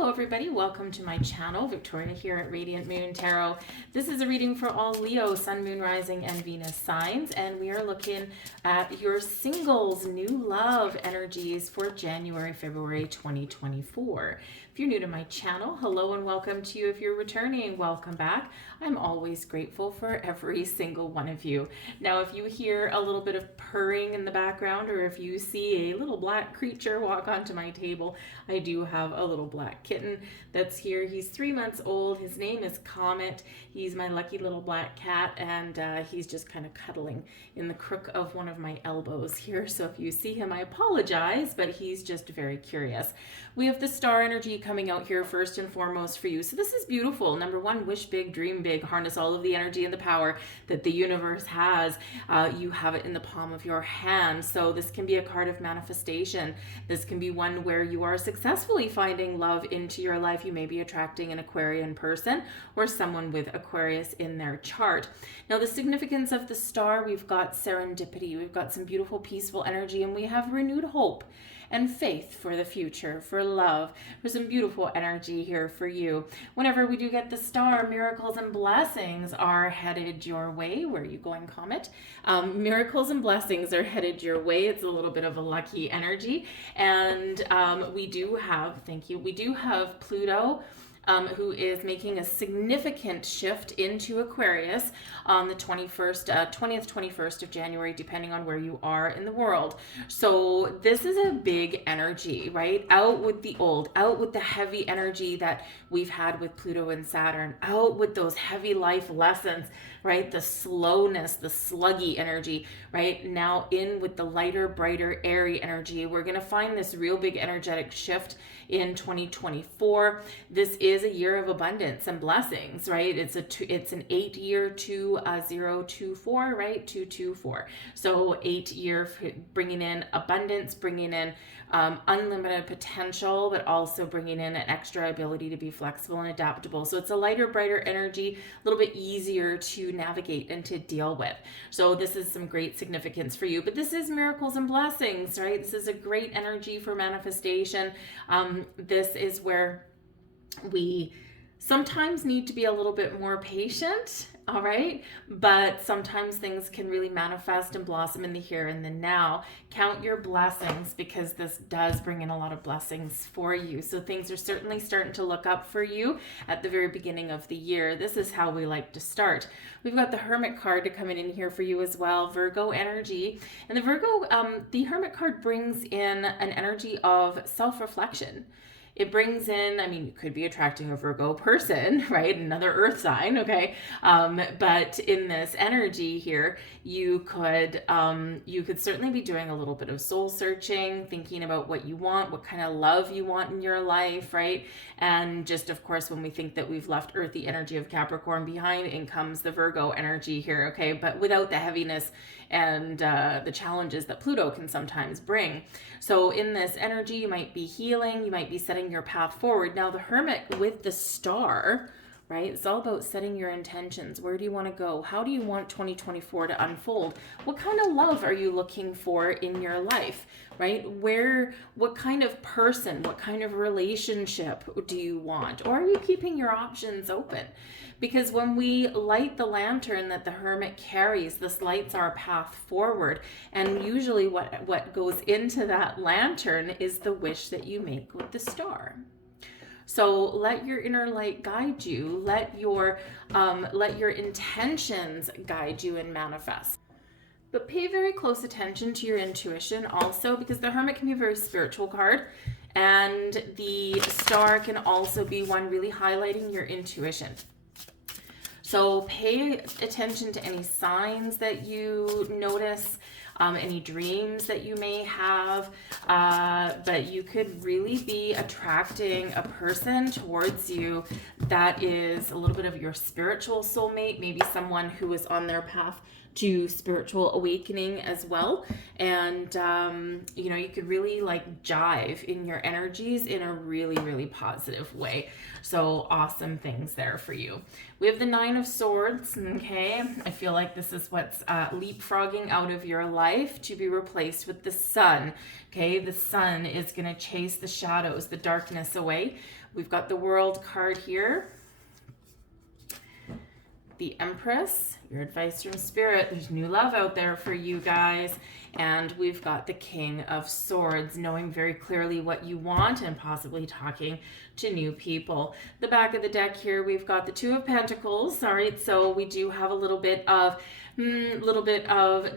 Hello everybody, welcome to my channel. Victoria here at Radiant Moon Tarot. This is a reading for all Leo, Sun, Moon, Rising, and Venus signs, and we are looking at your singles new love energies for January, February 2024. If you're new to my channel, hello and welcome to you. If you're returning, welcome back. I'm always grateful for every single one of you. Now, if you hear a little bit of purring in the background, or if you see a little black creature walk onto my table, I do have a little black kitten that's here. He's 3 months old. His name is Comet. He's my lucky little black cat, and he's just kind of cuddling in the crook of one of my elbows here. So if you see him, I apologize, but he's just very curious. We have the star energy coming out here first and foremost for you. So this is beautiful. Number one, wish big, dream big, harness all of the energy and the power that the universe has. You have it in the palm of your hand. So this can be a card of manifestation. This can be one where you are successfully finding love into your life. You may be attracting an Aquarian person or someone with Aquarius in their chart. Now, the significance of the star, we've got serendipity, we've got some beautiful, peaceful energy, and we have renewed hope and faith for the future, for love, for some beautiful energy here for you. Whenever we do get the star, miracles and blessings are headed your way. Where are you going, Comet? Miracles and blessings are headed your way. It's a little bit of a lucky energy. And we do have, thank you, we do have Pluto, who is making a significant shift into Aquarius on the 20th, 21st of January, depending on where you are in the world. So this is a big energy, right? Out with the old, out with the heavy energy that we've had with Pluto and Saturn, out with those heavy life lessons, right? The slowness, the sluggy energy, right? Now in with the lighter, brighter, airy energy. We're going to find this real big energetic shift in 2024. This is a year of abundance and blessings, right? It's an 8-year 2024, right? 224. So 8-year bringing in abundance, bringing in unlimited potential, but also bringing in an extra ability to be flexible and adaptable. So it's a lighter, brighter energy, a little bit easier to navigate and to deal with. So this is some great significance for you. But this is miracles and blessings, right? This is a great energy for manifestation. This is where we sometimes need to be a little bit more patient, all right? But sometimes things can really manifest and blossom in the here and the now. Count your blessings, because this does bring in a lot of blessings for you. So things are certainly starting to look up for you at the very beginning of the year. This is how we like to start. We've got the Hermit card to come in here for you as well, Virgo energy. And the the Hermit card brings in an energy of self-reflection. It brings in, I mean, you could be attracting a Virgo person, right? Another earth sign, okay? But in this energy here, you could certainly be doing a little bit of soul searching, thinking about what you want, what kind of love you want in your life, right? And just, of course, when we think that we've left earthy energy of Capricorn behind, in comes the Virgo energy here, okay? But without the heaviness and the challenges that Pluto can sometimes bring. So in this energy, you might be healing, you might be setting your path forward. Now the Hermit with the star, right? It's all about setting your intentions. Where do you want to go? How do you want 2024 to unfold? What kind of love are you looking for in your life, right? What kind of person, what kind of relationship do you want? Or are you keeping your options open? Because when we light the lantern that the Hermit carries, this lights our path forward. And usually what goes into that lantern is the wish that you make with the star. So let your inner light guide you. Let your intentions guide you and manifest. But pay very close attention to your intuition also, because the Hermit can be a very spiritual card, and the star can also be one really highlighting your intuition. So pay attention to any signs that you notice, any dreams that you may have, but you could really be attracting a person towards you that is a little bit of your spiritual soulmate, maybe someone who is on their path to spiritual awakening as well. And, you know, you could really like jive in your energies in a really, really positive way. So awesome things there for you. We have the Nine of Swords, okay? I feel like this is what's leapfrogging out of your life to be replaced with the Sun, okay? The Sun is going to chase the shadows, the darkness away. We've got the World card here. The Empress, your advice from Spirit. There's new love out there for you guys. And we've got the King of Swords, knowing very clearly what you want and possibly talking to new people. The back of the deck here, we've got the Two of Pentacles. All right, so we do have a little bit of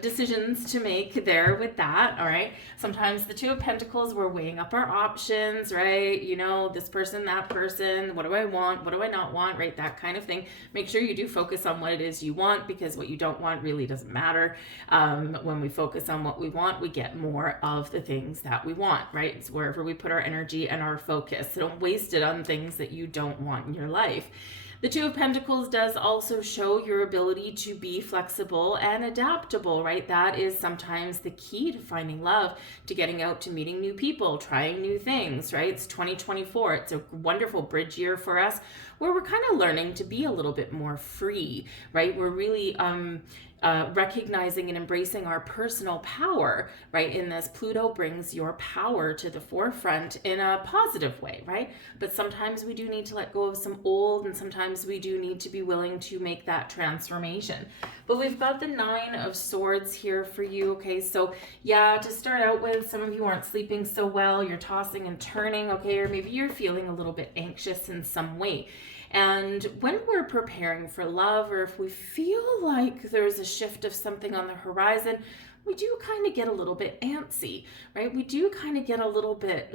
decisions to make there with that. All right, sometimes the Two of Pentacles, we're weighing up our options, right? You know, this person, that person, what do I want, what do I not want, right? That kind of thing. Make sure you do focus on what it is you want, because what you don't want really doesn't matter. When we focus on what we want, we get more of the things that we want, right? It's wherever we put our energy and our focus. So don't waste it on things that you don't want in your life. The Two of Pentacles does also show your ability to be flexible and adaptable, right? That is sometimes the key to finding love, to getting out, to meeting new people, trying new things, right? It's 2024. It's a wonderful bridge year for us, where we're kind of learning to be a little bit more free, right? We're really recognizing and embracing our personal power, right? In this, Pluto brings your power to the forefront in a positive way, right? But sometimes we do need to let go of some old, and sometimes we do need to be willing to make that transformation. But we've got the Nine of Swords here for you, okay? So yeah, to start out with, some of you aren't sleeping so well, you're tossing and turning, okay? Or maybe you're feeling a little bit anxious in some way. And when we're preparing for love, or if we feel like there's a shift of something on the horizon, we do kind of get a little bit antsy, right? We do kind of get a little bit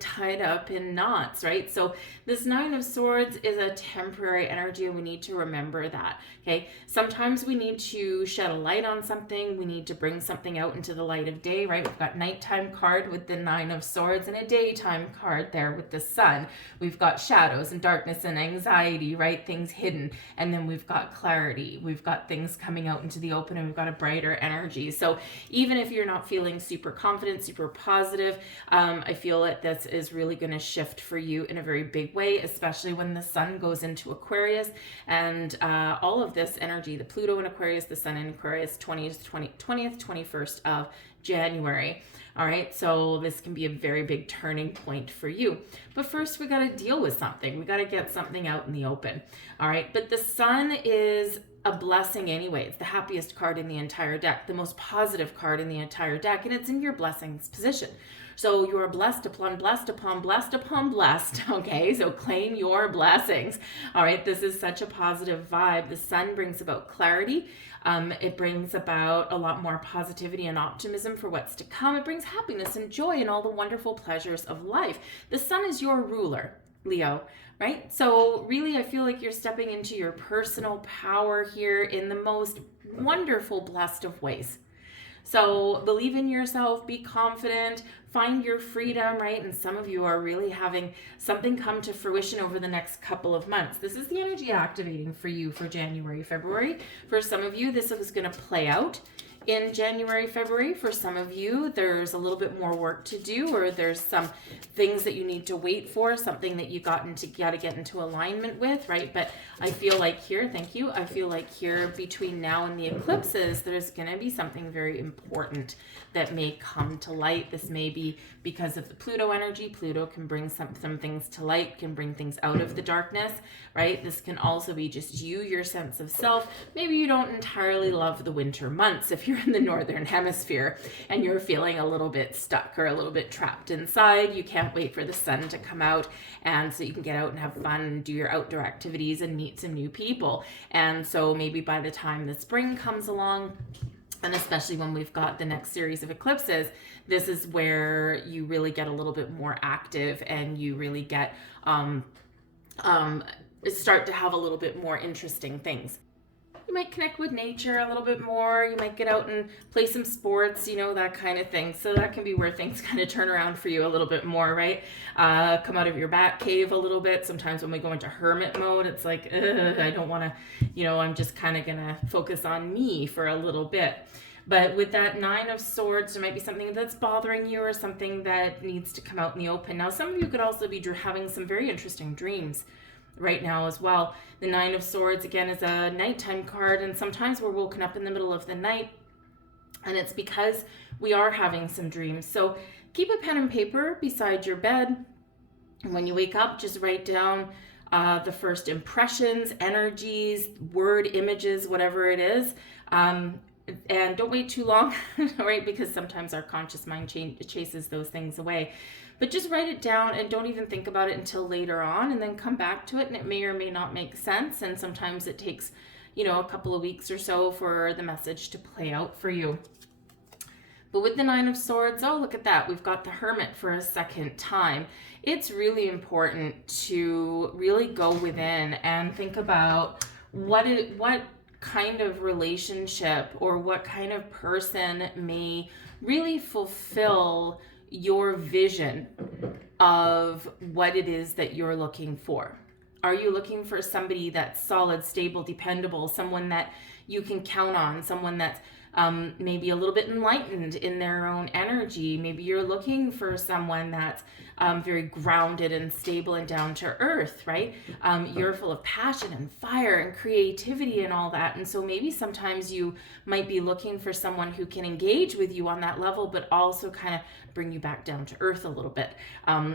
tied up in knots, right? So this Nine of Swords is a temporary energy, and we need to remember that, okay? Sometimes we need to shed a light on something. We need to bring something out into the light of day, right? We've got nighttime card with the Nine of Swords, and a daytime card there with the Sun. We've got shadows and darkness and anxiety, right? Things hidden. And then we've got clarity. We've got things coming out into the open, and we've got a brighter energy. So even if you're not feeling super confident, super positive, I feel that this is really going to shift for you in a very big way, especially when the Sun goes into Aquarius, and all of this energy, the Pluto in Aquarius, the Sun in Aquarius, 20th, 21st of January. All right, so this can be a very big turning point for you. But first, we got to deal with something. We got to get something out in the open. All right, but the Sun is a blessing anyway. It's the happiest card in the entire deck, the most positive card in the entire deck, and it's in your blessings position. So you're blessed upon blessed upon blessed upon blessed, okay? So claim your blessings. All right, this is such a positive vibe. The Sun brings about clarity. It brings about a lot more positivity and optimism for what's to come. It brings happiness and joy and all the wonderful pleasures of life. The Sun is your ruler, Leo, right? So really, I feel like you're stepping into your personal power here in the most wonderful, blessed of ways. So believe in yourself, be confident, find your freedom, right? And some of you are really having something come to fruition over the next couple of months. This is the energy activating for you for January, February. For some of you, this is going to play out in January, February. For some of you, there's a little bit more work to do, or there's some things that you need to wait for, something that you got to get into alignment with, right? But I feel like here, thank you, I feel like here between now and the eclipses, there's going to be something very important that may come to light. This may be because of the Pluto energy. Pluto can bring some things to light, can bring things out of the darkness, right? This can also be just you, your sense of self. Maybe you don't entirely love the winter months if you're in the northern hemisphere and you're feeling a little bit stuck or a little bit trapped inside. You can't wait for the sun to come out, and so you can get out and have fun and do your outdoor activities and meet some new people. And so maybe by the time the spring comes along, and especially when we've got the next series of eclipses, this is where you really get a little bit more active, and you really get start to have a little bit more interesting things. you might connect with nature a little bit more. You might get out and play some sports, you know, that kind of thing. So that can be where things kind of turn around for you a little bit more, right? Come out of your bat cave a little bit. Sometimes when we go into hermit mode, it's like, I don't want to, you know, I'm just kind of going to focus on me for a little bit. But with that Nine of Swords, there might be something that's bothering you or something that needs to come out in the open. Now, some of you could also be having some very interesting dreams right now as well. The Nine of Swords, again, is a nighttime card, and sometimes we're woken up in the middle of the night, and it's because we are having some dreams. So keep a pen and paper beside your bed. And when you wake up, just write down the first impressions, energies, word, images, whatever it is. And don't wait too long, right? Because sometimes our conscious mind chases those things away. But just write it down and don't even think about it until later on, and then come back to it, and it may or may not make sense. And sometimes it takes, you know, a couple of weeks or so for the message to play out for you. But with the Nine of Swords, oh, look at that. We've got the Hermit for a second time. It's really important to really go within and think about what kind of relationship or what kind of person may really fulfill your vision of what it is that you're looking for. Are you looking for somebody that's solid, stable, dependable, someone that you can count on, someone that's maybe a little bit enlightened in their own energy? Maybe you're looking for someone that's very grounded and stable and down to earth, right? You're full of passion and fire and creativity and all that. And so maybe sometimes you might be looking for someone who can engage with you on that level, but also kind of bring you back down to earth a little bit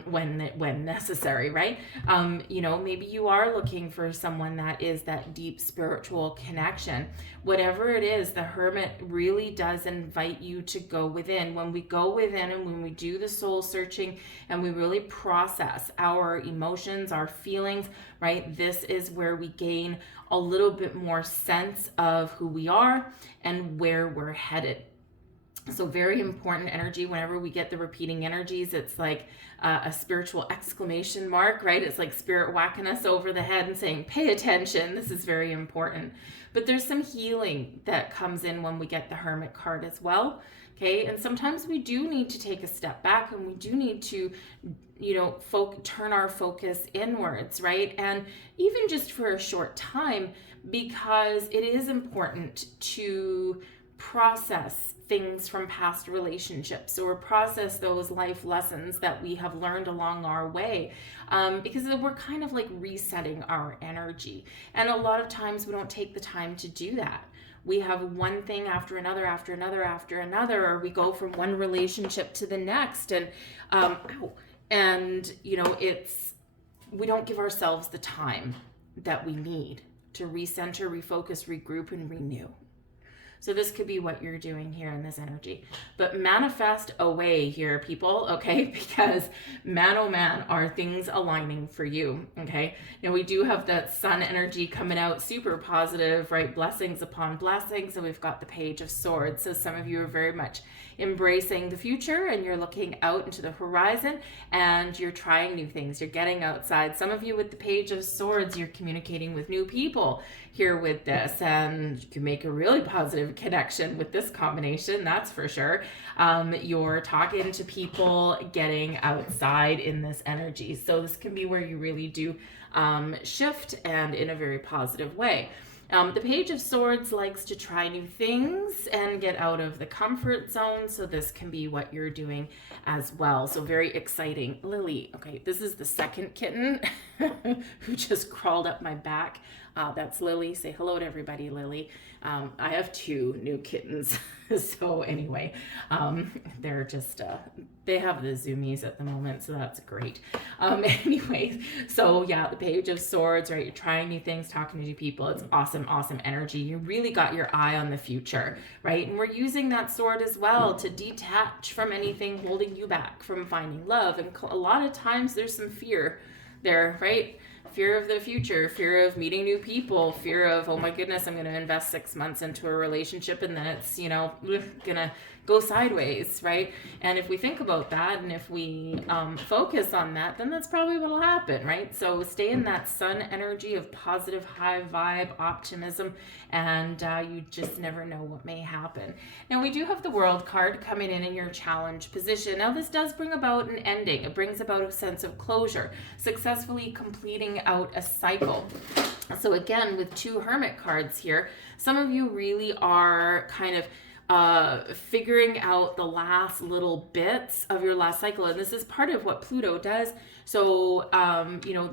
when necessary, right? You know, maybe you are looking for someone that is that deep spiritual connection. Whatever it is, the Hermit really does invite you to go within. When we go within and when we do the soul searching and we really process our emotions, our feelings, right? This is where we gain a little bit more sense of who we are and where we're headed. So very important energy. Whenever we get the repeating energies, it's like a spiritual exclamation mark, right? It's like spirit whacking us over the head and saying, pay attention. This is very important. But there's some healing that comes in when we get the Hermit card as well. Okay. And sometimes we do need to take a step back and we do need to, you know, turn our focus inwards, right? And even just for a short time, because it is important to process things from past relationships or process those life lessons that we have learned along our way, because we're kind of like resetting our energy. And a lot of times we don't take the time to do that. We have one thing after another, or we go from one relationship to the next. And you know, we don't give ourselves the time that we need to recenter, refocus, regroup, and renew. So this could be what you're doing here in this energy. But manifest away here, people, okay? Because man, oh man, are things aligning for you, okay? Now we do have that sun energy coming out, super positive, right? Blessings upon blessings. And we've got the Page of Swords. So some of you are very much embracing the future and you're looking out into the horizon and you're trying new things. You're getting outside. Some of you with the Page of Swords, you're communicating with new people here with this, and you can make a really positive connection with this combination, that's for sure. You're talking to people, getting outside in this energy. So this can be where you really do shift, and in a very positive way. The Page of Swords likes to try new things and get out of the comfort zone. So this can be what you're doing as well. So very exciting. Lily, okay, this is the second kitten who just crawled up my back. That's Lily. Say hello to everybody, Lily. I have two new kittens. So anyway, they're just, they have the zoomies at the moment, so that's great. Anyways, so yeah, the Page of Swords, right? You're trying new things, talking to new people. It's awesome, awesome energy. You really got your eye on the future, right? And we're using that sword as well to detach from anything holding you back from finding love. And a lot of times there's some fear there, right? Fear of the future, fear of meeting new people, fear of, oh my goodness, I'm going to invest 6 months into a relationship and then it's, you know, gonna go sideways, right? And if we think about that and if we focus on that, then that's probably what will happen, right? So stay in that sun energy of positive, high vibe, optimism, and you just never know what may happen. Now, we do have the World card coming in your challenge position. Now, this does bring about an ending. It brings about a sense of closure, successfully completing out a cycle. So again, with 2 Hermit cards here, some of you really are kind of figuring out the last little bits of your last cycle. And this is part of what Pluto does. So, you know,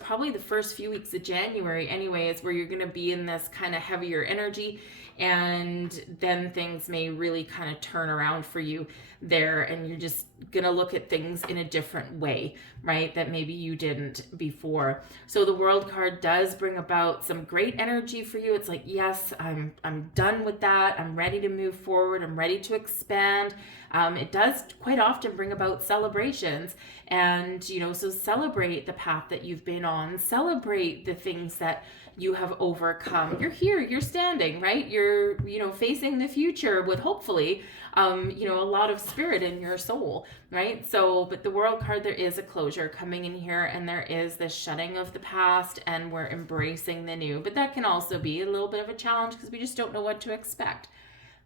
probably the first few weeks of January anyway, is where you're going to be in this kind of heavier energy. And then things may really kind of turn around for you there. And you're just going to look at things in a different way, right? That maybe you didn't before. So the World card does bring about some great energy for you. It's like, yes, I'm done with that. I'm ready to move forward. I'm ready to expand. It does quite often bring about celebrations. And, you know, so celebrate the path that you've been on. Celebrate the things that you have overcome. You're here, you're standing, right? You're, you know, facing the future with hopefully, you know, a lot of spirit in your soul, right? So, but the World card, there is a closure coming in here, and there is this shutting of the past, and we're embracing the new. But that can also be a little bit of a challenge because we just don't know what to expect.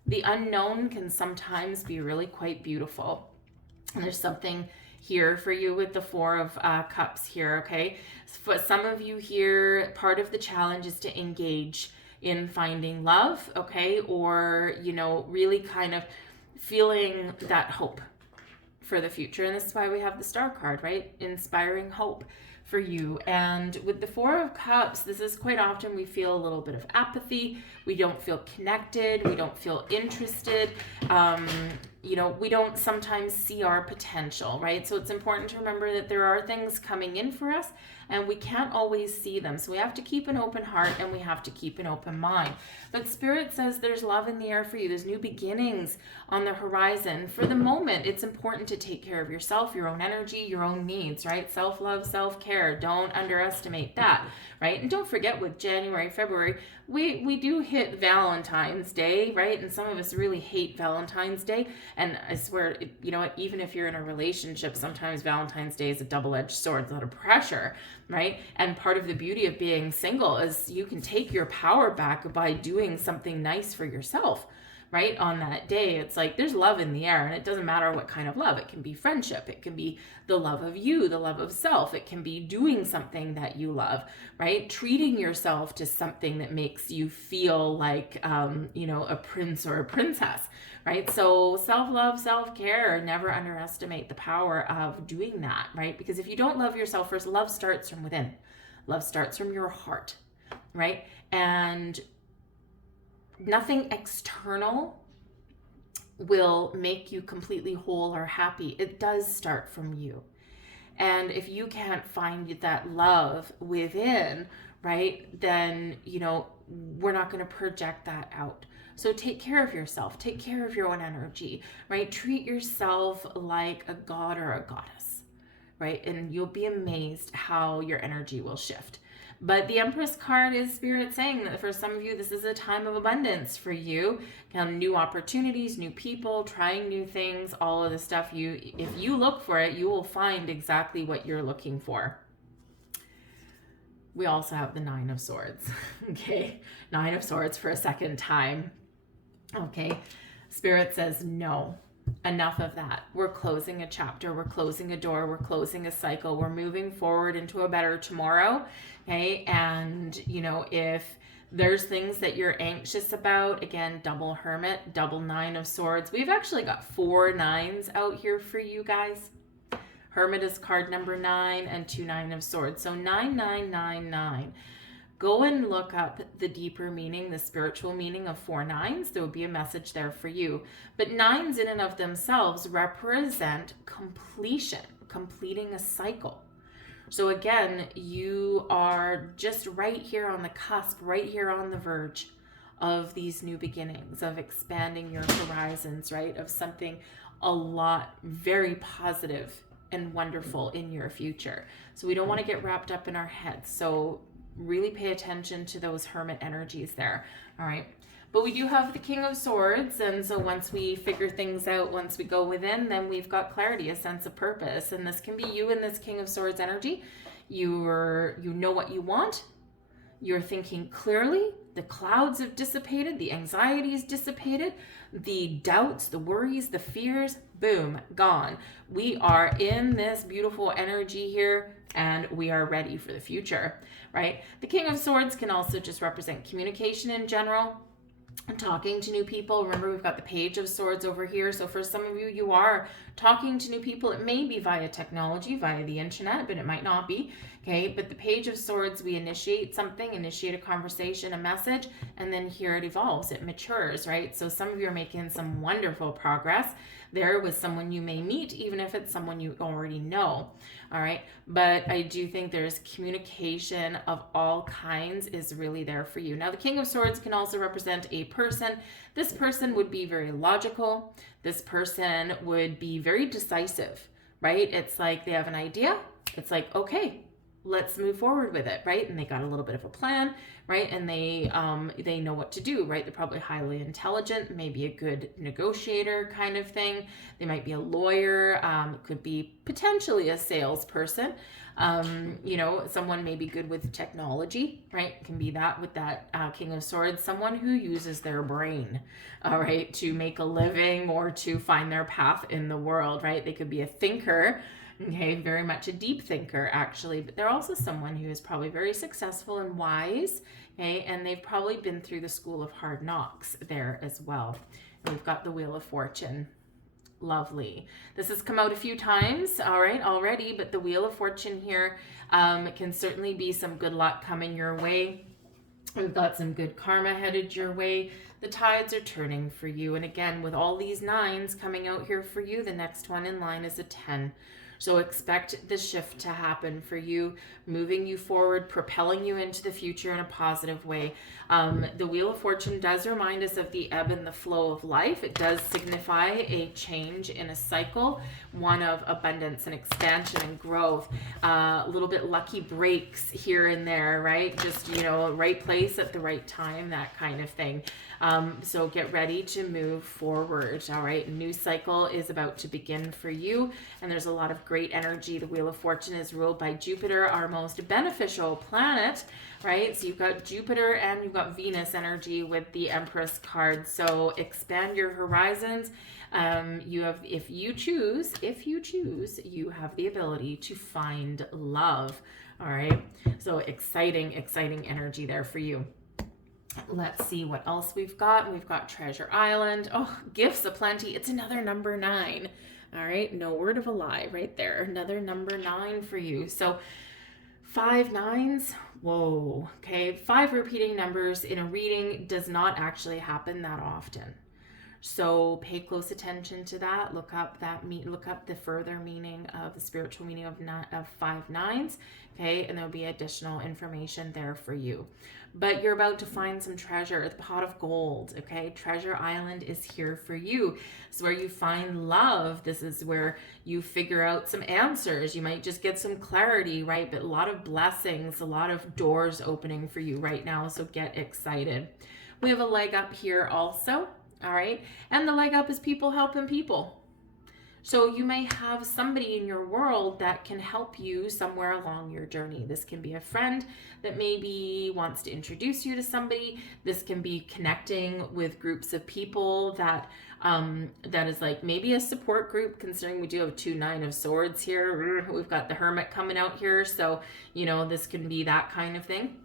The unknown can sometimes be really quite beautiful. And there's something here for you with the 4 of Cups here, okay? For some of you here, part of the challenge is to engage in finding love, okay? Or, you know, really kind of feeling that hope for the future. And this is why we have the Star card, right? Inspiring hope for you. And with the 4 of Cups, this is quite often we feel a little bit of apathy. We don't feel connected. We don't feel interested. You know, we don't sometimes see our potential, right? So it's important to remember that there are things coming in for us and we can't always see them. So we have to keep an open heart and we have to keep an open mind. But Spirit says there's love in the air for you. There's new beginnings on the horizon. For the moment, it's important to take care of yourself, your own energy, your own needs, right? Self-love, self-care. Don't underestimate that, right? And don't forget with January, February, we do hit Valentine's Day, right? And some of us really hate Valentine's Day. And I swear, you know what, even if you're in a relationship, sometimes Valentine's Day is a double-edged sword. It's a lot of pressure, right? And part of the beauty of being single is you can take your power back by doing something nice for yourself, right? On that day, it's like there's love in the air, and it doesn't matter what kind of love. It can be friendship. It can be the love of you, the love of self. It can be doing something that you love, right? Treating yourself to something that makes you feel like, you know, a prince or a princess, right? So self-love, self-care, never underestimate the power of doing that, right? Because if you don't love yourself first, love starts from within. Love starts from your heart, right? And nothing external will make you completely whole or happy. It does start from you. And if you can't find that love within, right, then, you know, we're not going to project that out. So take care of yourself. Take care of your own energy, right? Treat yourself like a god or a goddess, right? And you'll be amazed how your energy will shift. But the Empress card is Spirit saying that for some of you, this is a time of abundance for you. New opportunities, new people, trying new things, all of the stuff. If you look for it, you will find exactly what you're looking for. We also have the 9 of Swords, okay? 9 of Swords for a second time, okay? Spirit says, no, enough of that. We're closing a chapter. We're closing a door. We're closing a cycle. We're moving forward into a better tomorrow, okay? And, you know, if there's things that you're anxious about, again, double Hermit, double 9 of Swords. We've actually got 4 9s out here for you guys. Hermit is card number 9 and 2 9 of Swords. So 9999. Go and look up the deeper meaning, the spiritual meaning of 4 9s. There will be a message there for you. But 9s in and of themselves represent completion, completing a cycle. So again, you are just right here on the cusp, right here on the verge of these new beginnings, of expanding your horizons, right? Of something a lot very positive and wonderful in your future. So we don't want to get wrapped up in our heads. So really pay attention to those Hermit energies there. All right. But we do have the King of Swords, and so once we figure things out, once we go within, then we've got clarity, a sense of purpose. And this can be you in this King of Swords energy. You know what you want. You're thinking clearly. The clouds have dissipated. The anxiety is dissipated. The doubts, the worries, the fears, boom, gone. We are in this beautiful energy here, and we are ready for the future, right? The King of Swords can also just represent communication in general. Talking to new people. Remember, we've got the Page of Swords over here. So for some of you, you are talking to new people. It may be via technology, via the internet, but it might not be. Okay, but the Page of Swords, we initiate something, initiate a conversation, a message, and then here it evolves, it matures, right? So some of you are making some wonderful progress there with someone you may meet, even if it's someone you already know. All right, but I do think there's communication of all kinds is really there for you. Now, the King of Swords can also represent a person. This person would be very logical. This person would be very decisive, right? It's like they have an idea. It's like, okay, let's move forward with it, right? And they got a little bit of a plan, right? And they know what to do, right? They're probably highly intelligent, maybe a good negotiator kind of thing. They might be a lawyer, could be potentially a salesperson. Someone may be good with technology, right? Can be that with that King of Swords, someone who uses their brain, all right, to make a living or to find their path in the world, right? They could be a thinker. Okay, very much a deep thinker, actually, but they're also someone who is probably very successful and wise, okay, and they've probably been through the school of hard knocks there as well. And we've got the Wheel of Fortune. Lovely. This has come out a few times, all right, already, but the Wheel of Fortune here can certainly be some good luck coming your way. We've got some good karma headed your way. The tides are turning for you. And again, with all these 9s coming out here for you, the next one in line is a 10. So expect the shift to happen for you, moving you forward, propelling you into the future in a positive way. The Wheel of Fortune does remind us of the ebb and the flow of life. It does signify a change in a cycle, one of abundance and expansion and growth. A little bit lucky breaks here and there, right? Just, right place at the right time, that kind of thing. So get ready to move forward. All right. New cycle is about to begin for you. And there's a lot of great energy. The Wheel of Fortune is ruled by Jupiter, our most beneficial planet, right? So you've got Jupiter and you've got Venus energy with the Empress card. So expand your horizons. If you choose, you have the ability to find love. All right. So exciting energy there for you. Let's see what else we've got. We've got Treasure Island. Oh, gifts aplenty. It's another number 9. All right. No word of a lie right there. Another number 9 for you. So 5 9s. Whoa. Okay. 5 repeating numbers in a reading does not actually happen that often. So pay close attention to that. Look up the further meaning of the spiritual meaning of 5 9s. Okay. And there'll be additional information there for you. But you're about to find some treasure, the pot of gold, okay? Treasure Island is here for you. It's where you find love. This is where you figure out some answers. You might just get some clarity, right? But a lot of blessings, a lot of doors opening for you right now, so get excited. We have a leg up here also, all right? And the leg up is people helping people. So you may have somebody in your world that can help you somewhere along your journey. This can be a friend that maybe wants to introduce you to somebody. This can be connecting with groups of people that is like maybe a support group, considering we do have 2 9 of Swords here. We've got the Hermit coming out here. So, this can be that kind of thing.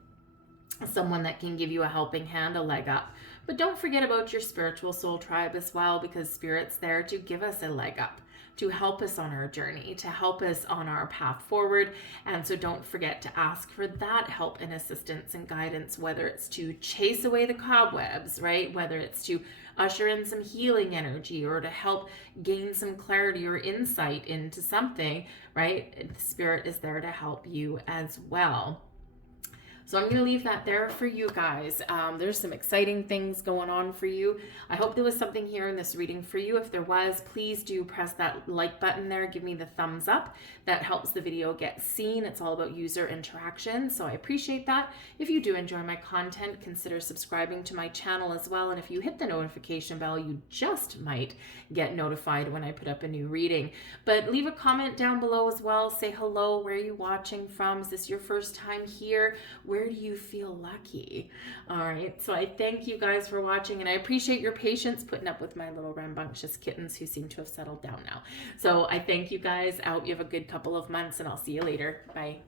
Someone that can give you a helping hand, a leg up. But don't forget about your spiritual soul tribe as well, because Spirit's there to give us a leg up, to help us on our journey, to help us on our path forward. And so don't forget to ask for that help and assistance and guidance, whether it's to chase away the cobwebs, right? Whether it's to usher in some healing energy or to help gain some clarity or insight into something, right? The Spirit is there to help you as well. So I'm going to leave that there for you guys. There's some exciting things going on for you. I hope there was something here in this reading for you. If there was, please do press that like button there. Give me the thumbs up. That helps the video get seen. It's all about user interaction, so I appreciate that. If you do enjoy my content, consider subscribing to my channel as well. And if you hit the notification bell, you just might get notified when I put up a new reading. But leave a comment down below as well. Say hello. Where are you watching from? Is this your first time here? Where do you feel lucky? All right. So I thank you guys for watching, and I appreciate your patience putting up with my little rambunctious kittens who seem to have settled down now. So I thank you guys. I hope you have a good couple of months, and I'll see you later. Bye.